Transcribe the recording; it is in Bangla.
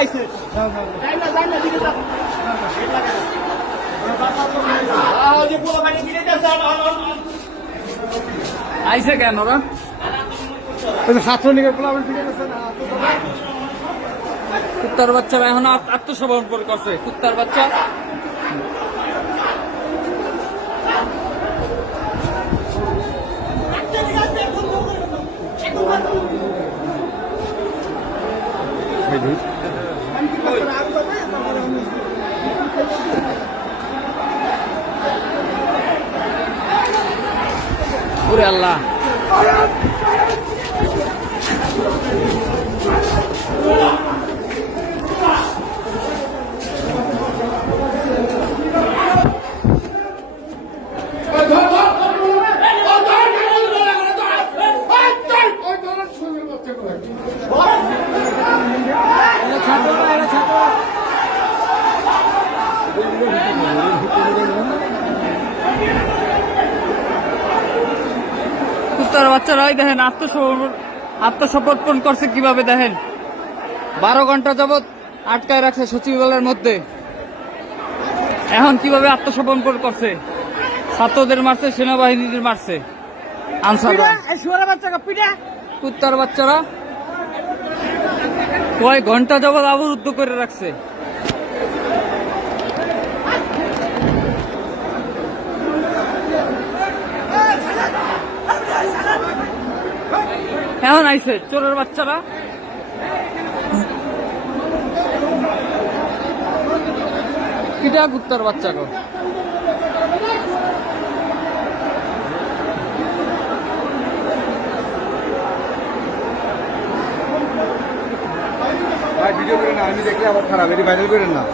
আইছে যাই না দিকে যা ওই যে পোলা পানি দিলে যাচ্ছে আইছে কেন ওরা? ছাত্রলীগের প্লাবের দিকে গেছে না কুত্তার বাচ্চারা এখন আত্মসমর্পণ করছে। কুত্তার বাচ্চা ওরে আল্লাহ, কুত্তার বাচ্চারাই দেখেন আত্মসমর্পণ করছে কিভাবে দেখেন। 12 ঘন্টা যাবৎ আটকায় রাখছে সচিবালয়ের মধ্যে, এখন কিভাবে আত্মসমর্পণ করছে। ছাত্রদের মারছে, সেনাবাহিনীদের মারছে আনসাররা। কুত্তার বাচ্চারা কয় ঘন্টা যাবৎ অবরুদ্ধ করে রাখছে। এখন আইছে চোরের বাচ্চারা। কিটা কুত্তার বাচ্চা গো, ভিডিও করে না, আমি দেখলে আবার খারাপ, এটি ভাইরাল করেন না।